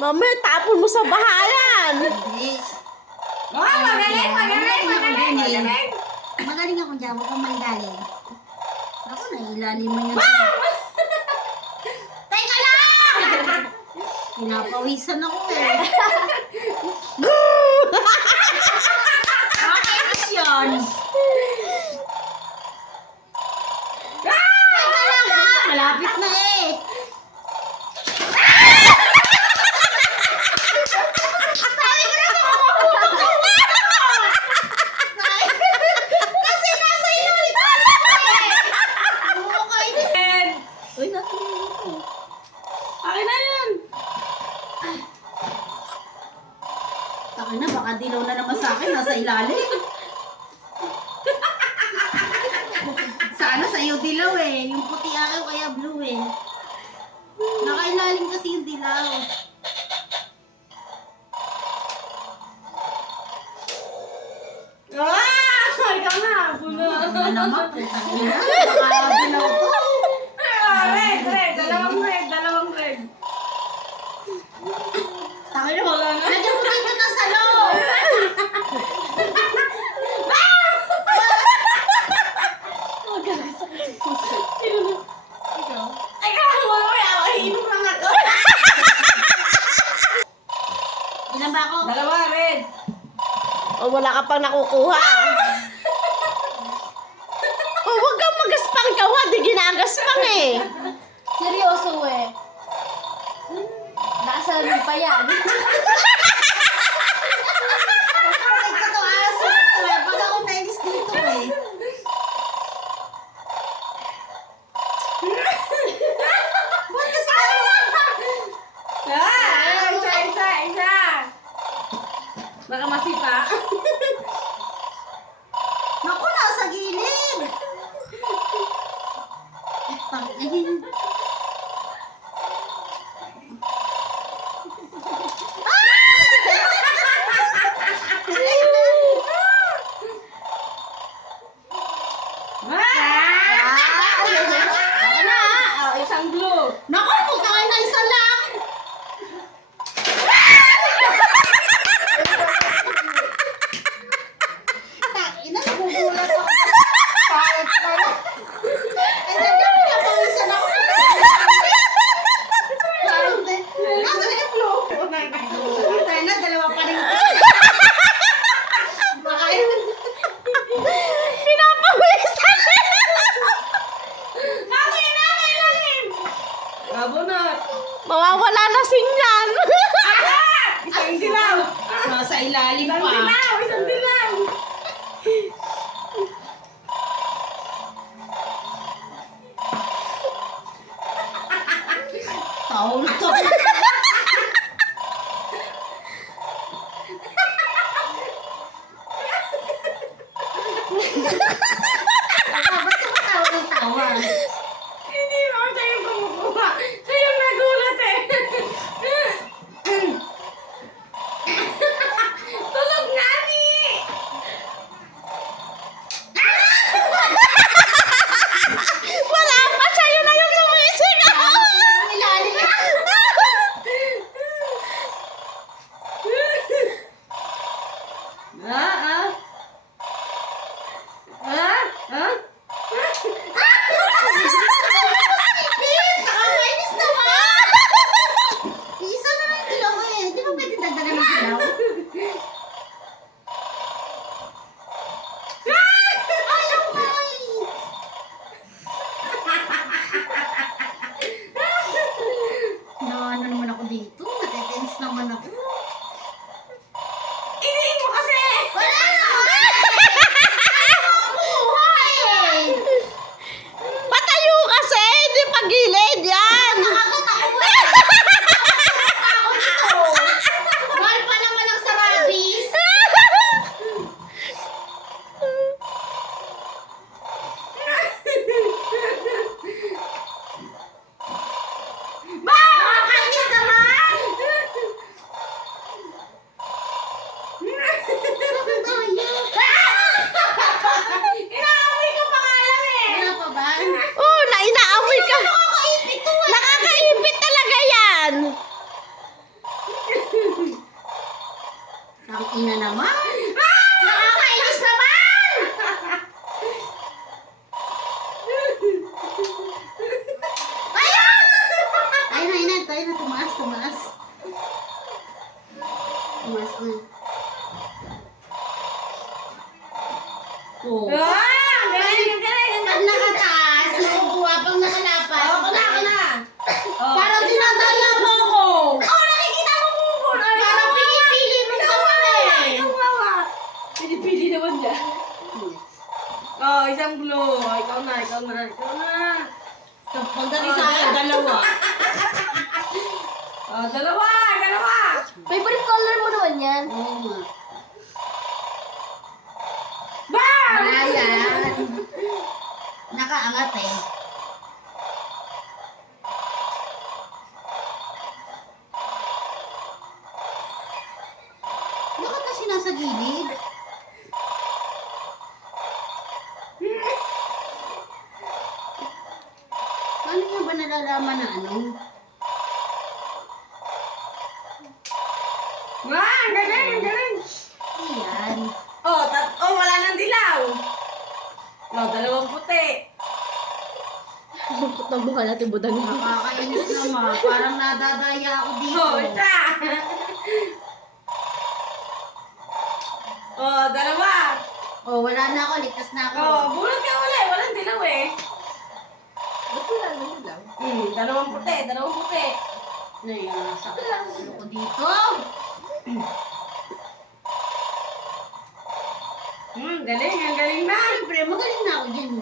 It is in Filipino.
Mamaya tapon mo sa bahayan. Hindi. Magaling, magaling, magaling, magaling. Magaling ako dyan, huwag kang magaling. Ako, nailalim mo yun. Teka lang! Pinapawisan ako eh. Bakit yun? Teka lang ha, malapit na eh. Kasi nasa ilalim ako eh. Bumukainis. Uy, nasa ilalim ako. Akin na yun. Taka na, baka dilaw na naman sa akin, nasa ilalim. Sana sa'yo dilaw eh. Yung puti akin kaya blue eh. Nakailalim kasi yung dilaw. Ikaw na. Puno. Ano naman, putang ina. Baka dilaw to. Red, red. Dalawang red. Taka na, lagyan mo dito ng salon. Ikaw. Ay, kaya mo kaya inom lang ako. Ilan ba ako? Dalawa, red. O wala ka pang nakukuha. O wag kang magaspang ka. Di ginagaspang eh. Seryoso eh. Nasa pa yan. Ay, ito aso. Pag ako nainis dito eh. Isa. Baka masipa. Naku, nasa gilid. Tangin. Ako na. Isang blue. Naku, putangin na isa lang. Tangin na, nagugulat ako. Payat na lang. Ay, nandiyan, pinapawisan ako. Parang din. Nasa na yung blue? Tayo na, dalawa pa rin ito. Baka yun. Pinapawisan. Abunot. Mawawala na singyan. Isang dilaw. Nasa ilalim Isang pa. dilaw. Isang dilaw. Taul to. Ba't ka tawa ng tawa? Hindi mo siya yung kumukuha. Siya yung nagulat eh. Tulog nga ni. Wala pa siya. Yun na yung sumising. Ang ilalim. marami. Ikaw na. Pagdali sa akin, dalawa. Oh, dalawa. Dalawa. Favorite color mo naman yan. Oo nga. Bam! Ayan. Nakaangat eh. Bakit kasi nasa gilid? Paano niya ba nalalaman na ano? Wah, ang galing, ang galing. Ayan. Oh, wala nang dilaw. Oh, dalawang puti. Lungkot ng mukha natin, budang yun. Nakakainis naman. Parang nadadaya ako dito. Oh, isa. Oh, dalawa. Oh, wala na ako. Ligtas na ako. Oh, bulot ka ulit. Walang dilaw eh. Ba't wala nang dilaw? Dalawang puti, dalawang puti. Ayan. Sakit lang ako dito. Galing, ang galing na. Siyempre, magaling na ako dyan.